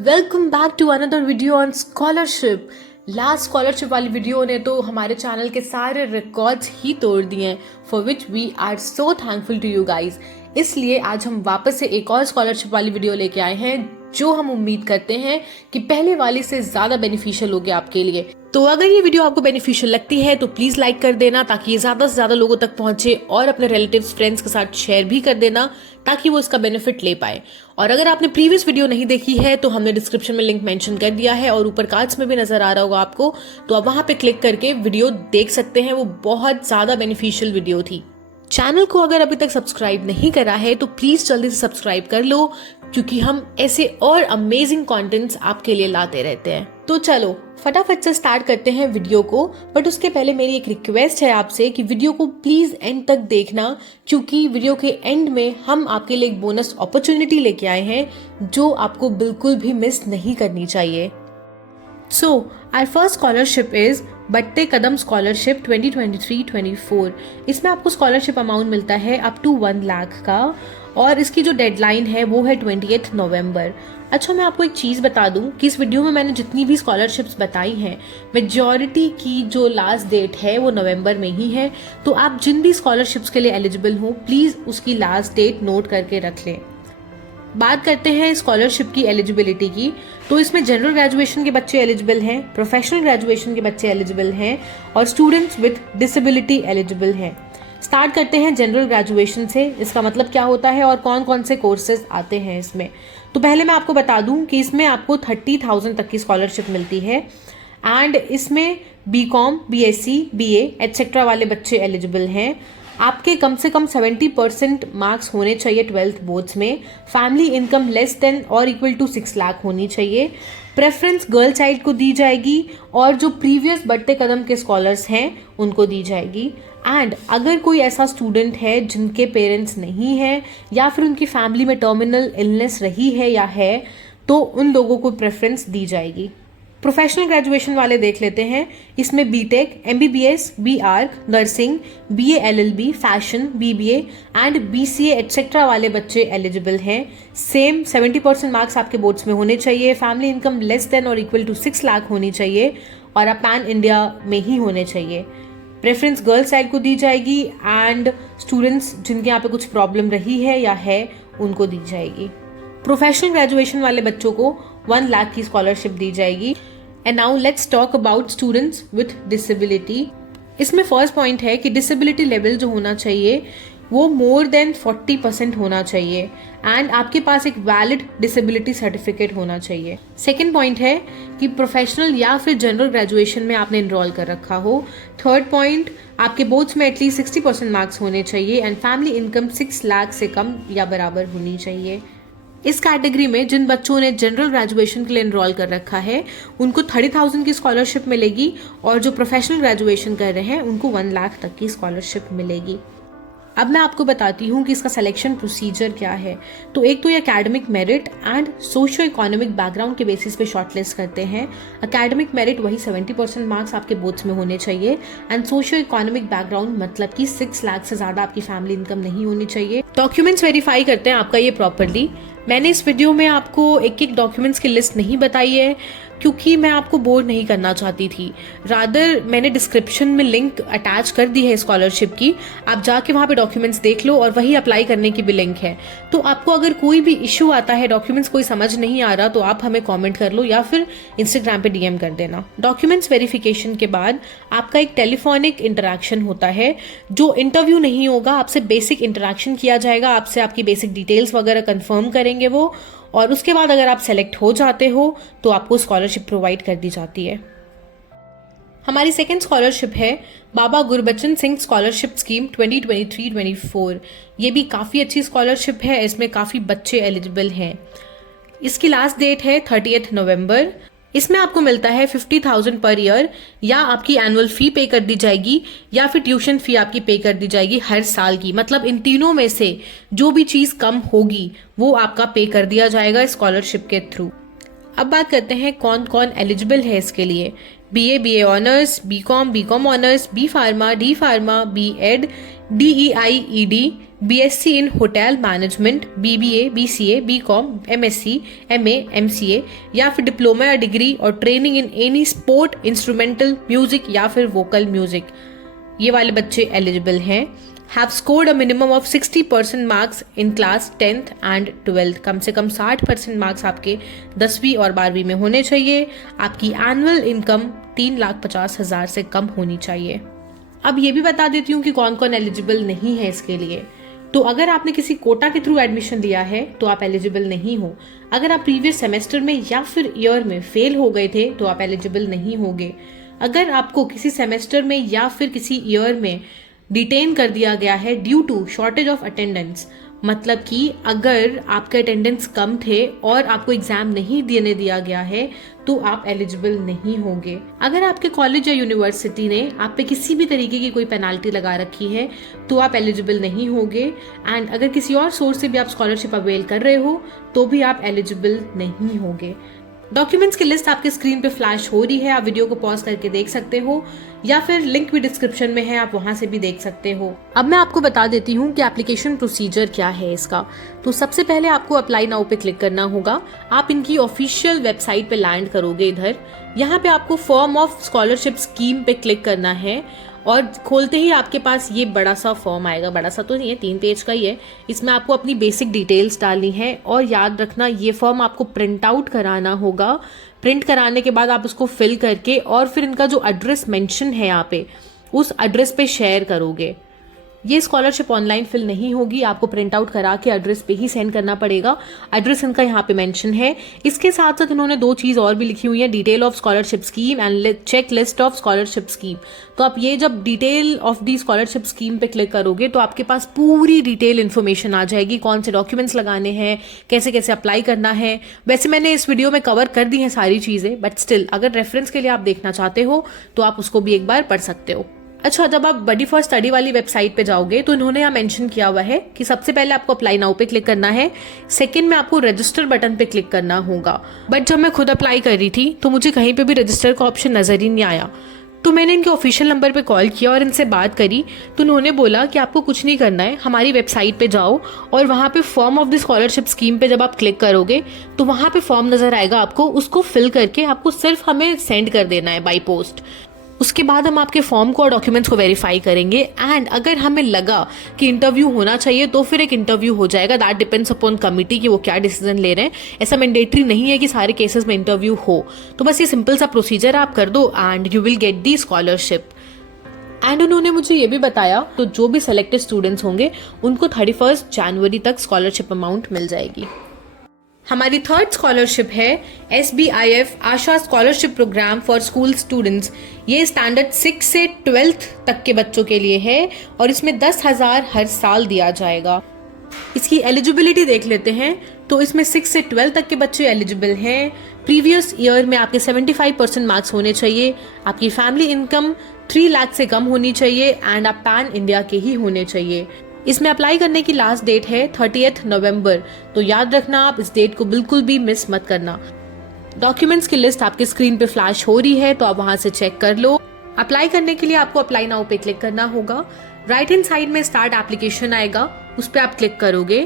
Welcome back to another video on scholarship. Last scholarship वाली video ने तो हमारे चैनल के सारे रिकॉर्ड्स ही तोड़ दिए हैं, for which we are so thankful to you guys. इसलिए आज हम वापस से एक और स्कॉलरशिप वाली वीडियो लेके आए हैं जो हम उम्मीद करते हैं कि पहले वाली से ज्यादा बेनिफिशियल होगी आपके लिए। तो अगर ये वीडियो आपको बेनिफिशियल लगती है तो प्लीज लाइक कर देना ताकि ये ज्यादा से ज्यादा लोगों तक पहुंचे, और अपने रिलेटिव्स फ्रेंड्स के साथ शेयर भी कर देना ताकि वो इसका बेनिफिट ले पाए। और अगर आपने प्रीवियस वीडियो नहीं देखी है तो हमने डिस्क्रिप्शन में लिंक मेंशन कर दिया है और ऊपर कार्ड्स में भी नजर आ रहा होगा आपको, तो आप वहां पे क्लिक करके वीडियो देख सकते हैं। वो बहुत ज्यादा बेनिफिशियल वीडियो थी। चैनल को अगर अभी तक सब्सक्राइब नहीं करा है तो प्लीज जल्दी से सब्सक्राइब कर लो, क्योंकि हम ऐसे और अमेजिंग कंटेंट्स आपके लिए लाते रहते हैं। तो चलो फटाफट से स्टार्ट करते हैं वीडियो को। बट उसके पहले मेरी एक रिक्वेस्ट है आपसे कि वीडियो को प्लीज एंड तक देखना, क्योंकि वीडियो के एंड में हम आपके लिए एक बोनस अपॉर्चुनिटी लेके आए हैं जो आपको बिल्कुल भी मिस नहीं करनी चाहिए। So, our first scholarship is बट्टे कदम स्कॉलरशिप 2023-24। इसमें आपको स्कॉलरशिप अमाउंट मिलता है अप टू 1 लाख का, और इसकी जो डेडलाइन है वो है 28 नवंबर। अच्छा, मैं आपको एक चीज़ बता दूं कि इस वीडियो में मैंने जितनी भी स्कॉलरशिप्स बताई हैं, मेजॉरिटी की जो लास्ट डेट है वो नवंबर में ही है। तो आप जिन भी स्कॉलरशिप्स के लिए एलिजिबल हो प्लीज़ उसकी लास्ट डेट नोट करके रख लें। बात करते हैं स्कॉलरशिप की एलिजिबिलिटी की, तो इसमें जनरल ग्रेजुएशन के बच्चे एलिजिबल हैं, प्रोफेशनल ग्रेजुएशन के बच्चे एलिजिबल हैं और स्टूडेंट्स विद डिसेबिलिटी एलिजिबल हैं। स्टार्ट करते हैं जनरल ग्रेजुएशन से। इसका मतलब क्या होता है और कौन कौन से कोर्सेज आते हैं इसमें। तो पहले मैं आपको बता दूं कि इसमें आपको 30,000 तक की स्कॉलरशिप मिलती है, एंड इसमें BCom, BSc, BA एटसेट्रा वाले बच्चे एलिजिबल हैं। आपके कम से कम 70% मार्क्स होने चाहिए 12th बोर्ड्स में। फैमिली इनकम लेस देन और इक्वल टू 6 लाख होनी चाहिए। प्रेफरेंस गर्ल चाइल्ड को दी जाएगी और जो प्रीवियस बढ़ते कदम के स्कॉलर्स हैं उनको दी जाएगी। एंड अगर कोई ऐसा स्टूडेंट है जिनके पेरेंट्स नहीं हैं या फिर उनकी फैमिली में टर्मिनल इलनेस रही है या है, तो उन लोगों को प्रेफरेंस दी जाएगी। प्रोफेशनल ग्रेजुएशन वाले देख लेते हैं। इसमें BTech, MBBS, BArch, nursing, BA LLB, fashion, BBA and BCA etcetera वाले बच्चे एलिजिबल हैं। सेम 70% मार्क्स आपके बोर्ड्स में होने चाहिए। फैमिली इनकम लेस देन और इक्वल टू 6 लाख होनी चाहिए और आप पैन इंडिया में ही होने चाहिए। प्रेफरेंस गर्ल साइड को दी जाएगी एंड स्टूडेंट्स जिनके यहाँ पे कुछ प्रॉब्लम रही है या है उनको दी जाएगी। प्रोफेशनल ग्रेजुएशन वाले बच्चों को 1 लाख की स्कॉलरशिप दी जाएगी। And now let's talk about students with disability. इसमें फर्स्ट पॉइंट है कि डिसेबिलिटी लेवल जो होना चाहिए वो मोर देन 40% होना चाहिए एंड आपके पास एक वैलिड डिसेबिलिटी सर्टिफिकेट होना चाहिए। सेकेंड पॉइंट है कि प्रोफेशनल या फिर जनरल ग्रेजुएशन में आपने इनरोल कर रखा हो। थर्ड पॉइंट, आपके बोर्ड्स में एटलीस्ट 60% मार्क्स होने चाहिए एंड फैमिली इनकम 6 लाख से कम या बराबर होनी चाहिए। इस कैटेगरी में जिन बच्चों ने जनरल ग्रेजुएशन के लिए इनरोल कर रखा है उनको 30,000 की स्कॉलरशिप मिलेगी, और जो प्रोफेशनल ग्रेजुएशन कर रहे हैं उनको 1 लाख तक की स्कॉलरशिप मिलेगी। अब मैं आपको बताती हूँ कि इसका सिलेक्शन प्रोसीजर क्या है। तो एक तो ये academic merit and socio economic background के बेसिस पे शॉर्टलिस्ट करते हैं। एकेडमिक मेरिट वही 70% मार्क्स आपके बोर्ड्स में होने चाहिए एंड सोशियो इकोनॉमिक बैकग्राउंड मतलब कि 6 लाख से ज्यादा आपकी फैमिली इनकम नहीं होनी चाहिए। डॉक्यूमेंट्स वेरीफाई करते हैं आपका ये प्रॉपरली। मैंने इस वीडियो में आपको एक एक डॉक्यूमेंट्स की लिस्ट नहीं बताई है क्योंकि मैं आपको बोर नहीं करना चाहती थी। रादर मैंने डिस्क्रिप्शन में लिंक अटैच कर दी है स्कॉलरशिप की, आप जाके वहाँ पे डॉक्यूमेंट्स देख लो, और वही अप्लाई करने की भी लिंक है। तो आपको अगर कोई भी इशू आता है, डॉक्यूमेंट्स कोई समझ नहीं आ रहा, तो आप हमें कमेंट कर लो या फिर इंस्टाग्राम पे DM कर देना। डॉक्यूमेंट्स वेरिफिकेशन के बाद आपका एक टेलीफोनिक इंटरेक्शन होता है, जो इंटरव्यू नहीं होगा, आपसे बेसिक इंटरेक्शन किया जाएगा, आपसे आपकी बेसिक डिटेल्स वगैरह कंफर्म करेंगे वो, और उसके बाद अगर आप सेलेक्ट हो जाते हो तो आपको स्कॉलरशिप प्रोवाइड कर दी जाती है। हमारी सेकेंड स्कॉलरशिप है बाबा गुरबचन सिंह स्कॉलरशिप स्कीम 2023-24। ये भी काफ़ी अच्छी स्कॉलरशिप है, इसमें काफ़ी बच्चे एलिजिबल हैं। इसकी लास्ट डेट है 30 नवंबर। इसमें आपको मिलता है 50,000 पर ईयर, या आपकी एनुअल फी पे कर दी जाएगी या फिर ट्यूशन फी आपकी पे कर दी जाएगी हर साल की। मतलब इन तीनों में से जो भी चीज़ कम होगी वो आपका पे कर दिया जाएगा स्कॉलरशिप के थ्रू। अब बात करते हैं कौन कौन एलिजिबल है इसके लिए। BA honours, BCom honours, B pharma, D pharma, B Ed, DEIED, BSc in hotel management, BBA, BCA, BCom, MSc, MA, MCA या फिर डिप्लोमा या डिग्री और training in any sport, instrumental music या फिर वोकल म्यूजिक, ये वाले बच्चे eligible हैं। Have scored a minimum of 60% marks in class 10th and 12th, कम से कम 60% मार्क्स आपके 10वीं और 12वीं में होने चाहिए। आपकी एनुअल इनकम 3,50,000 से कम होनी चाहिए। अब ये भी बता देती हूँ कि कौन कौन एलिजिबल नहीं है इसके लिए। तो अगर आपने किसी कोटा के थ्रू एडमिशन लिया है तो आप एलिजिबल नहीं हो। अगर आप प्रीवियस सेमेस्टर में या फिर ईयर में फेल हो गए थे तो आप एलिजिबल नहीं होगे। अगर आपको किसी सेमेस्टर में या फिर किसी ईयर में डिटेन कर दिया गया है due to shortage of attendance, मतलब कि अगर आपके अटेंडेंस कम थे और आपको एग्जाम नहीं देने दिया गया है तो आप एलिजिबल नहीं होंगे। अगर आपके कॉलेज या यूनिवर्सिटी ने आप पे किसी भी तरीके की कोई पेनाल्टी लगा रखी है तो आप एलिजिबल नहीं होंगे। एंड अगर किसी और सोर्स से भी आप स्कॉलरशिप अवेल कर रहे हो तो भी आप एलिजिबल नहीं होंगे। डॉक्यूमेंट्स की लिस्ट आपके स्क्रीन पे फ्लैश हो रही है, आप वीडियो को पॉज करके देख सकते हो या फिर लिंक भी डिस्क्रिप्शन में है, आप वहां से भी देख सकते हो। अब मैं आपको बता देती हूँ कि एप्लीकेशन प्रोसीजर क्या है इसका। तो सबसे पहले आपको अप्लाई नाउ पे क्लिक करना होगा। आप इनकी ऑफिशियल वेबसाइट पे लैंड करोगे। इधर यहाँ पे आपको फॉर्म ऑफ स्कॉलरशिप स्कीम पे क्लिक करना है और खोलते ही आपके पास ये बड़ा सा फॉर्म आएगा। बड़ा सा तो नहीं है, 3 पेज का ही है। इसमें आपको अपनी बेसिक डिटेल्स डालनी है और याद रखना ये फॉर्म आपको प्रिंट आउट कराना होगा। प्रिंट कराने के बाद आप उसको फिल करके और फिर इनका जो एड्रेस मेंशन है यहाँ पे उस एड्रेस पे शेयर करोगे। ये स्कॉलरशिप ऑनलाइन फिल नहीं होगी, आपको प्रिंट आउट करा के एड्रेस पे ही सेंड करना पड़ेगा। एड्रेस इनका यहाँ पे मेंशन है। इसके साथ साथ इन्होंने 2 चीज़ और भी लिखी हुई है, detail of scholarship scheme and checklist of scholarship scheme. तो आप ये जब detail of the scholarship scheme पे क्लिक करोगे तो आपके पास पूरी डिटेल इन्फॉर्मेशन आ जाएगी, कौन से डॉक्यूमेंट्स लगाने हैं, कैसे कैसे अप्लाई करना है। वैसे मैंने इस वीडियो में कवर कर दी हैं सारी चीज़ें, बट स्टिल अगर रेफरेंस के लिए आप देखना चाहते हो तो आप उसको भी एक बार पढ़ सकते हो। अच्छा, जब आप बडी फॉर स्टडी वाली वेबसाइट पे जाओगे तो इन्होंने यहाँ मेंशन किया हुआ है कि सबसे पहले आपको अप्लाई नाउ पे क्लिक करना है, सेकंड में आपको रजिस्टर बटन पे क्लिक करना होगा। बट जब मैं खुद अप्लाई कर रही थी तो मुझे कहीं पे भी रजिस्टर का ऑप्शन नजर ही नहीं आया। तो मैंने इनके ऑफिशियल नंबर पे कॉल किया और इनसे बात करी तो उन्होंने बोला कि आपको कुछ नहीं करना है, हमारी वेबसाइट पे जाओ और वहाँ पे form of the scholarship scheme पे जब आप क्लिक करोगे तो वहाँ पे फॉर्म नजर आएगा आपको, उसको फिल करके आपको सिर्फ हमें सेंड कर देना है बाई पोस्ट। उसके बाद हम आपके फॉर्म को और डॉक्यूमेंट्स को वेरीफाई करेंगे एंड अगर हमें लगा कि इंटरव्यू होना चाहिए तो फिर एक इंटरव्यू हो जाएगा। दैट डिपेंड्स अपॉन कमिटी कि वो क्या डिसीजन ले रहे हैं। ऐसा मैंडेटरी नहीं है कि सारे केसेस में इंटरव्यू हो। तो बस ये सिंपल सा प्रोसीजर आप कर दो and you will get the scholarship. And उन्होंने मुझे ये भी बताया तो जो भी सेलेक्टेड स्टूडेंट्स होंगे उनको 31 जनवरी तक स्कॉलरशिप अमाउंट मिल जाएगी। हमारी थर्ड स्कॉलरशिप है SBIF Asha scholarship programme for school students. ये स्टैंडर्ड 6 से 12th तक के बच्चों के लिए है और इसमें 10,000 हर साल दिया जाएगा। इसकी एलिजिबिलिटी देख लेते हैं तो इसमें 6 से 12 तक के बच्चे एलिजिबल हैं। प्रीवियस ईयर में आपके 75% मार्क्स होने चाहिए, आपकी फैमिली इनकम 3 लाख से कम होनी चाहिए एंड आप पैन इंडिया के ही होने चाहिए। इसमें अप्लाई करने की लास्ट डेट है 30 नवंबर, तो याद रखना आप इस डेट को बिल्कुल भी मिस मत करना। डॉक्यूमेंट्स की लिस्ट आपके स्क्रीन पे फ्लैश हो रही है तो आप वहां से चेक कर लो। अप्लाई करने के लिए आपको अप्लाई नाउ पे क्लिक करना होगा। राइट हैंड साइड में स्टार्ट एप्लीकेशन आएगा, उस पर आप क्लिक करोगे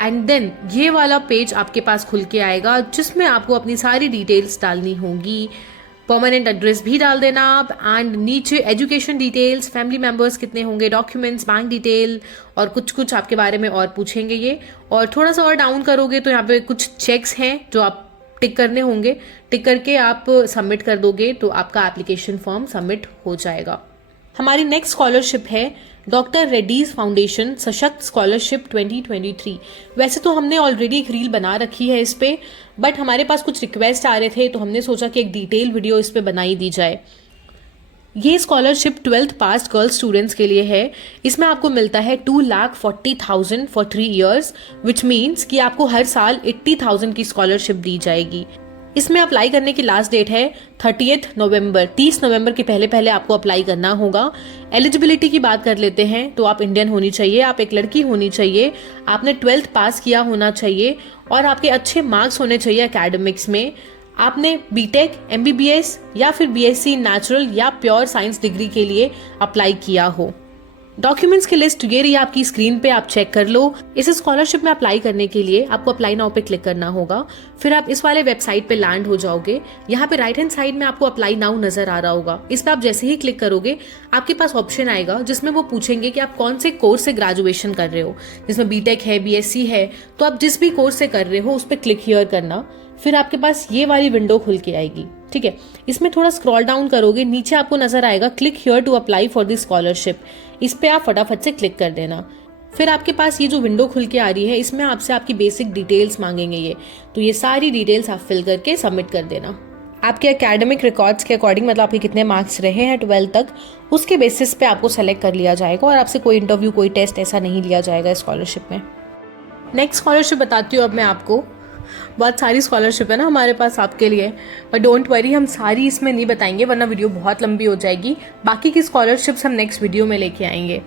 एंड देन ये वाला पेज आपके पास खुल के आएगा जिसमें आपको अपनी सारी डिटेल्स डालनी होंगी। परमानेंट एड्रेस भी डाल देना आप एंड नीचे एजुकेशन डिटेल्स, फैमिली मेंबर्स कितने होंगे, डॉक्यूमेंट्स, बैंक डिटेल और कुछ आपके बारे में और पूछेंगे ये। और थोड़ा सा और डाउन करोगे तो यहाँ पे कुछ चेक्स हैं जो आप टिक करने होंगे। टिक करके आप सबमिट कर दोगे तो आपका एप्लीकेशन फॉर्म सबमिट हो जाएगा। हमारी नेक्स्ट स्कॉलरशिप है डॉक्टर रेड्डीज फाउंडेशन सशक्त स्कॉलरशिप 2023। वैसे तो हमने ऑलरेडी एक रील बना रखी है इस पे, बट हमारे पास कुछ रिक्वेस्ट आ रहे थे तो हमने सोचा कि एक डिटेल वीडियो इस पे बनाई दी जाए। ये स्कॉलरशिप 12th पास गर्ल स्टूडेंट्स के लिए है। इसमें आपको मिलता है 2,40,000 फॉर 3 years, विच मीन्स कि आपको हर साल 80,000 की स्कॉलरशिप दी जाएगी। इसमें अप्लाई करने की लास्ट डेट है 30 नवंबर। 30 नवंबर के पहले पहले आपको अप्लाई करना होगा। एलिजिबिलिटी की बात कर लेते हैं तो आप इंडियन होनी चाहिए, आप एक लड़की होनी चाहिए, आपने 12th पास किया होना चाहिए और आपके अच्छे मार्क्स होने चाहिए एकेडमिक्स में। आपने बीटेक, MBBS या फिर BSc नेचुरल या प्योर साइंस डिग्री के लिए अप्लाई किया हो। डॉक्यूमेंट्स की लिस्ट ये रही आपकी स्क्रीन पे, आप चेक कर लो। इस स्कॉलरशिप में अप्लाई करने के लिए आपको अप्लाई नाउ पे क्लिक करना होगा। फिर आप इस वाले वेबसाइट पे लैंड हो जाओगे। यहाँ पे राइट हैंड साइड में आपको अप्लाई नाउ नजर आ रहा होगा। इस पे आप जैसे ही क्लिक करोगे आपके पास ऑप्शन आएगा जिसमें वो पूछेंगे कि आप कौन से कोर्स से ग्रेजुएशन कर रहे हो, जिसमें बीटेक है, बीएससी है। तो आप जिस भी कोर्स से कर रहे हो उस पर क्लिक हियर करना। फिर आपके पास ये वाली विंडो खुल के आएगी, ठीक है। इसमें थोड़ा स्क्रॉल डाउन करोगे, नीचे आपको नजर आएगा click here to apply for the scholarship. इस पे आप फटाफट से क्लिक कर देना। फिर आपके पास ये जो विंडो खुल के आ रही है, इसमें आपसे आपकी बेसिक डिटेल्स मांगेंगे ये, तो ये सारी डिटेल्स आप फिल करके सबमिट कर देना। आपके एकेडमिक रिकॉर्ड्स के अकॉर्डिंग, मतलब आपके कितने मार्क्स रहे हैं 12 तक, उसके बेसिस पे आपको सेलेक्ट कर लिया जाएगा और आपसे कोई इंटरव्यू, कोई टेस्ट ऐसा नहीं लिया जाएगा स्कॉलरशिप में। नेक्स्ट स्कॉलरशिप बताती हूँ अब मैं आपको। बहुत सारी स्कॉलरशिप है ना हमारे पास आपके लिए, पर डोंट वरी, हम सारी इसमें नहीं बताएंगे वरना वीडियो बहुत लंबी हो जाएगी। बाकी की स्कॉलरशिप्स हम नेक्स्ट वीडियो में लेके आएंगे।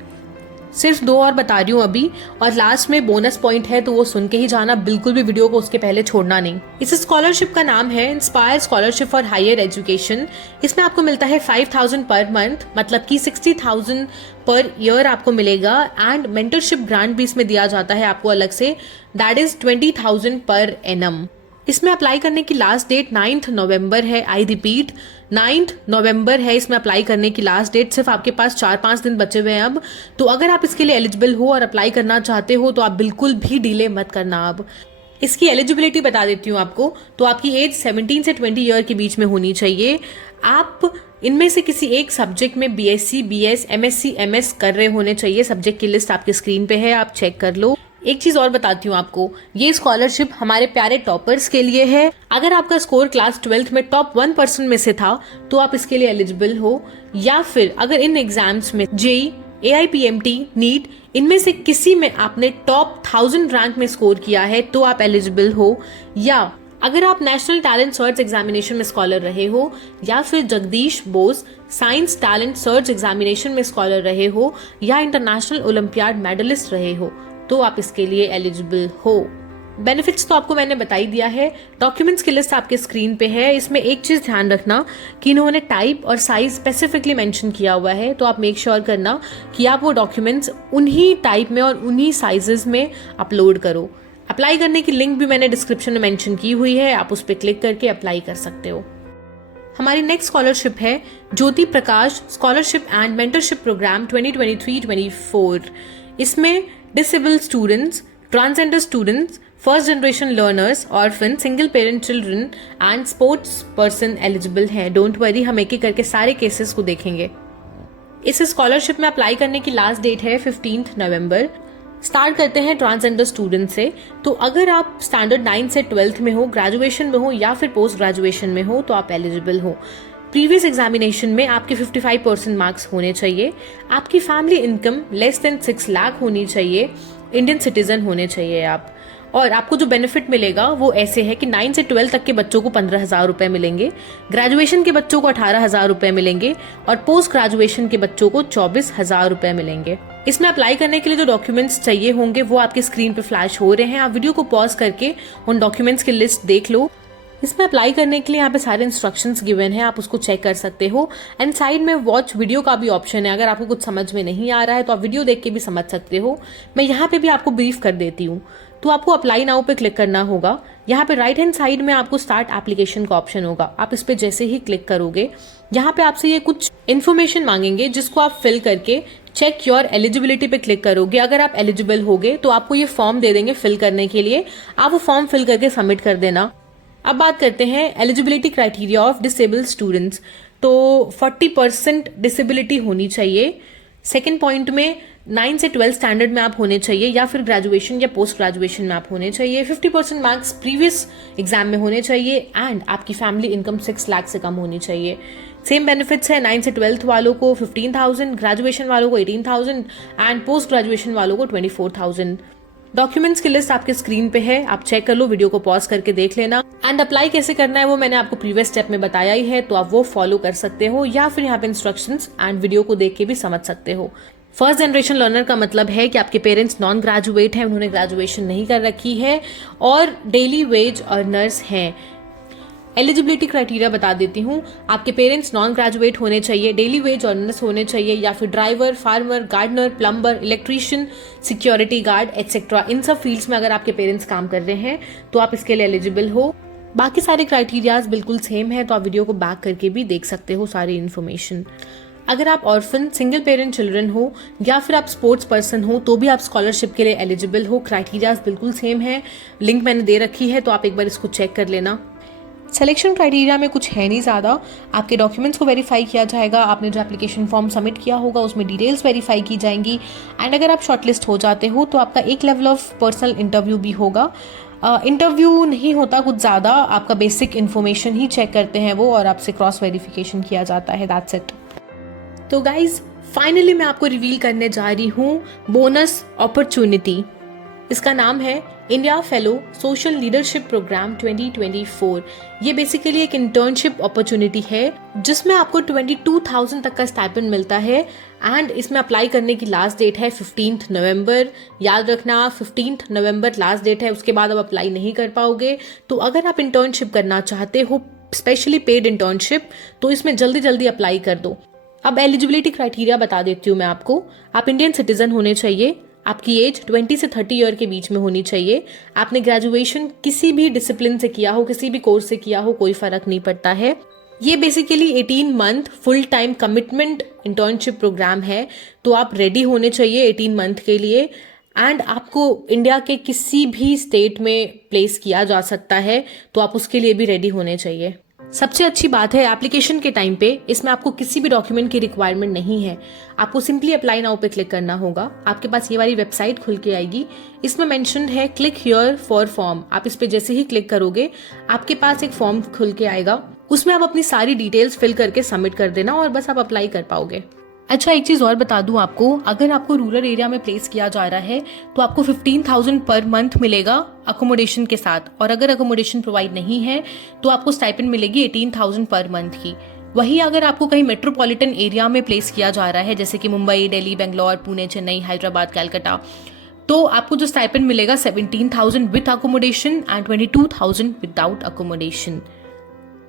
सिर्फ 2 और बता रही हूँ अभी, और लास्ट में बोनस पॉइंट है तो वो सुन के ही जाना, बिल्कुल भी वीडियो को उसके पहले छोड़ना नहीं। इस स्कॉलरशिप का नाम है inspire scholarship for higher education. इसमें आपको मिलता है 5,000 पर मंथ, मतलब कि 60,000 पर ईयर आपको मिलेगा। एंड मेंटरशिप ग्रांट भी इसमें दिया जाता है आपको अलग से, दैट इज 20,000 पर एनम। इसमें अप्लाई करने की लास्ट डेट 9 नवंबर है। आई रिपीट, 9 नवंबर है इसमें अप्लाई करने की लास्ट डेट। सिर्फ आपके पास 4-5 दिन बचे हुए हैं अब। तो अगर आप इसके लिए एलिजिबल हो और अप्लाई करना चाहते हो तो आप बिल्कुल भी डिले मत करना। अब इसकी एलिजिबिलिटी बता देती हूँ आपको। तो आपकी एज 17 से 20 ईयर के बीच में होनी चाहिए। आप इनमें से किसी एक सब्जेक्ट में बीएससी, बीएस, एमएससी, एमएस कर रहे होने चाहिए। सब्जेक्ट की लिस्ट आपकी स्क्रीन पे है, आप चेक कर लो। एक चीज और बताती हूँ आपको, ये स्कॉलरशिप हमारे प्यारे टॉपर्स के लिए है। अगर आपका स्कोर क्लास 12th में टॉप 1% में से था तो आप इसके लिए एलिजिबल हो, या फिर अगर इन एग्जाम्स में जेई, AIPMT, नीट, इनमें से किसी में आपने टॉप 1000 रैंक में स्कोर किया है तो आप एलिजिबल हो, या अगर आप नेशनल टैलेंट सर्च एग्जामिनेशन में स्कॉलर रहे हो, या फिर Jagdish Bose science talent search examination में स्कॉलर रहे हो, या इंटरनेशनल ओलंपियाड मेडलिस्ट रहे हो, तो आप इसके लिए एलिजिबल हो। बेनिफिट्स तो आपको मैंने बता ही दिया है। डॉक्यूमेंट्स की लिस्ट आपके स्क्रीन पे है। इसमें एक चीज ध्यान रखना कि इन्होंने टाइप और साइज स्पेसिफिकली मेंशन किया हुआ है, तो आप मेक श्योर करना कि आप वो डॉक्यूमेंट्स उन्हीं टाइप में और उन्हीं साइजेस में अपलोड करो। अप्लाई करने की लिंक भी मैंने डिस्क्रिप्शन में मेंशन की हुई है, आप उस पर क्लिक करके अप्लाई कर सकते हो। हमारी नेक्स्ट स्कॉलरशिप है Jyoti Prakash scholarship and mentorship programme 2023-24। इसमें disable students, transgender students, first generation learners, orphan, single parent children and sports person eligible हैं। डोंट वरी, हम एक एक करके सारे केसेस को देखेंगे। इस स्कॉलरशिप में अप्लाई करने की लास्ट डेट है 15 नवंबर। स्टार्ट करते हैं ट्रांसजेंडर स्टूडेंट से। तो अगर आप स्टैंडर्ड 9 से 12th में हो, ग्रेजुएशन में हो या फिर पोस्ट ग्रेजुएशन में हो तो आप एलिजिबल हो। प्रीवियस एग्जामिनेशन में आपके 55% मार्क्स होने चाहिए। आपकी family income less than 6 lakh होनी चाहिए। इंडियन सिटीजन होने चाहिए आप। और आपको जो बेनिफिट मिलेगा वो ऐसे है कि 9 से 12 तक के बच्चों को 15,000 रुपए मिलेंगे, ग्रेजुएशन के बच्चों को 18,000 रुपए मिलेंगे और पोस्ट ग्रेजुएशन के बच्चों को 24,000 रुपए मिलेंगे। इसमें अप्लाई करने के लिए जो डॉक्यूमेंट्स चाहिए होंगे वो आपके स्क्रीन पे फ्लैश हो रहे हैं। आप वीडियो को पॉज करके उन डॉक्यूमेंट्स की लिस्ट देख लो। इसमें अप्लाई करने के लिए यहाँ पे सारे इंस्ट्रक्शंस गिवन है, आप उसको चेक कर सकते हो। एंड साइड में वॉच वीडियो का भी ऑप्शन है। अगर आपको कुछ समझ में नहीं आ रहा है तो आप वीडियो देख के भी समझ सकते हो। मैं यहाँ पे भी आपको ब्रीफ कर देती हूँ। तो आपको अप्लाई नाउ पे क्लिक करना होगा। यहाँ पे राइट हैंड साइड में आपको स्टार्ट एप्लीकेशन का ऑप्शन होगा। आप इस पे जैसे ही क्लिक करोगे यहाँ पे आपसे ये कुछ इन्फॉर्मेशन मांगेंगे जिसको आप फिल करके चेक योर एलिजिबिलिटी पे क्लिक करोगे। अगर आप एलिजिबल होगे तो आपको ये फॉर्म दे देंगे फिल करने के लिए। आप वो फॉर्म फिल करके सबमिट कर देना। अब बात करते हैं eligibility criteria of disable students. तो 40% डिसेबिलिटी होनी चाहिए। सेकेंड पॉइंट में 9 से 12 स्टैंडर्ड में आप होने चाहिए या फिर ग्रेजुएशन या पोस्ट ग्रेजुएशन में आप होने चाहिए। 50% मार्क्स प्रीवियस एग्जाम में होने चाहिए एंड आपकी फैमिली इनकम 6 लाख से कम होनी चाहिए। सेम बेनिफिट्स है 9 से 12th वालों को 15,000, ग्रेजुएशन वालों को 18,000 एंड पोस्ट ग्रेजुएशन वालों को 24,000। डॉक्यूमेंट्स की लिस्ट आपके स्क्रीन पे है, आप चेक कर लो, वीडियो को पॉज करके देख लेना। एंड अप्लाई कैसे करना है वो मैंने आपको प्रीवियस स्टेप में बताया ही है, तो आप वो फॉलो कर सकते हो या फिर यहाँ पे इंस्ट्रक्शंस एंड वीडियो को देख के भी समझ सकते हो। फर्स्ट जनरेशन लर्नर का मतलब है कि आपके पेरेंट्स नॉन ग्रेजुएट हैं, उन्होंने ग्रेजुएशन नहीं कर रखी है और डेली वेज अर्नर्स हैं। एलिजिबिलिटी क्राइटेरिया बता देती हूँ। आपके पेरेंट्स नॉन ग्रेजुएट होने चाहिए, डेली वेज अर्नर्स होने चाहिए, या फिर driver, farmer, gardener, plumber, electrician, security guard etcetera. इन सब फील्ड्स में अगर आपके पेरेंट्स काम कर रहे हैं तो आप इसके लिए एलिजिबल हो। बाकी सारे क्राइटेरियाज बिल्कुल सेम है, तो आप वीडियो को बैक करके भी देख सकते हो सारी इन्फॉर्मेशन। अगर आप ऑर्फन, सिंगल पेरेंट चिल्ड्रन हो या फिर आप स्पोर्ट्स पर्सन हो तो भी आप स्कॉलरशिप के लिए एलिजिबल हो। क्राइटेरियाज बिल्कुल सेम है, लिंक मैंने दे रखी है, तो आप एक बार इसको चेक कर लेना। सिलेक्शन क्राइटेरिया में कुछ है नहीं ज़्यादा। आपके डॉक्यूमेंट्स को वेरीफाई किया जाएगा, आपने जो एप्लीकेशन फॉर्म सबमिट किया होगा उसमें डिटेल्स वेरीफाई की जाएंगी, एंड अगर आप शॉर्टलिस्ट हो जाते हो तो आपका एक लेवल ऑफ पर्सनल इंटरव्यू भी होगा। इंटरव्यू नहीं होता कुछ ज़्यादा, आपका बेसिक इन्फॉर्मेशन ही चेक करते हैं वो, और आपसे क्रॉस वेरिफिकेशन किया जाता है, दैट्स इट। तो गाइज फाइनली मैं आपको रिवील करने जा रही हूँ बोनस अपॉर्चुनिटी। इसका नाम है India fellow social leadership programme 2024। ये बेसिकली एक इंटर्नशिप अपॉर्चुनिटी है जिसमें आपको 22,000 तक का स्टाइपेंड मिलता है, एंड इसमें अप्लाई करने की लास्ट डेट है 15 नवंबर। याद रखना 15 नवंबर लास्ट डेट है, उसके बाद आप अप्लाई नहीं कर पाओगे। तो अगर आप इंटर्नशिप करना चाहते हो, स्पेशली पेड इंटर्नशिप, तो इसमें जल्दी जल्दी अप्लाई कर दो। अब एलिजिबिलिटी क्राइटेरिया बता देती हूँ मैं आपको। आप इंडियन सिटीजन होने चाहिए, आपकी एज 20 से 30 ईयर के बीच में होनी चाहिए, आपने ग्रेजुएशन किसी भी डिसिप्लिन से किया हो, किसी भी कोर्स से किया हो, कोई फर्क नहीं पड़ता है। ये basically 18 month full time commitment internship programme है, तो आप रेडी होने चाहिए 18 मंथ के लिए, एंड आपको इंडिया के किसी भी स्टेट में प्लेस किया जा सकता है, तो आप उसके लिए भी रेडी होने चाहिए। सबसे अच्छी बात है एप्लीकेशन के टाइम पे इसमें आपको किसी भी डॉक्यूमेंट की रिक्वायरमेंट नहीं है। आपको सिंपली अप्लाई नाउ पे क्लिक करना होगा, आपके पास ये वाली वेबसाइट खुल के आएगी। इसमें मेंशन्ड है क्लिक हियर फॉर फॉर्म। आप इस पे जैसे ही क्लिक करोगे आपके पास एक फॉर्म खुल के आएगा, उसमें आप अपनी सारी डिटेल्स फिल करके सबमिट कर देना और बस आप अप्लाई कर पाओगे। अच्छा, एक चीज़ और बता दूं आपको, अगर आपको रूरल एरिया में प्लेस किया जा रहा है तो आपको 15,000 पर मंथ मिलेगा अकोमोडेशन के साथ, और अगर अकोमोडेशन प्रोवाइड नहीं है तो आपको स्टाइपेंड मिलेगी 18,000 पर मंथ की। वहीं अगर आपको कहीं मेट्रोपॉलिटन एरिया में प्लेस किया जा रहा है, जैसे कि मुंबई, दिल्ली, बेंगलोर, पुणे, चेन्नई, हैदराबाद, कलकत्ता, तो आपको जो स्टाइपेंड मिलेगा 17,000 with accommodation and 22,000 without accommodation.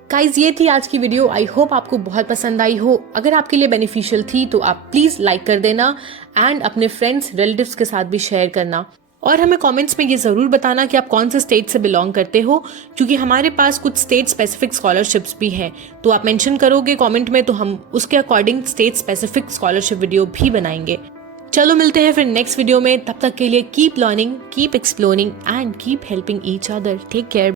Guys ये थी आज की वीडियो, आई होप आपको बहुत पसंद आई हो। अगर आपके लिए बेनिफिशियल थी तो आप प्लीज लाइक कर देना एंड अपने फ्रेंड्स रिलेटिव्स के साथ भी शेयर करना, और हमें कमेंट्स में ये जरूर बताना कि आप कौन से स्टेट से बिलोंग करते हो, क्योंकि हमारे पास कुछ स्टेट स्पेसिफिक स्कॉलरशिप्स भी हैं। तो आप मेंशन करोगे कमेंट में तो हम उसके according state specific scholarship video भी बनाएंगे। चलो मिलते हैं फिर नेक्स्ट वीडियो में, तब तक के लिए keep learning, keep exploring and keep helping each other. Take care.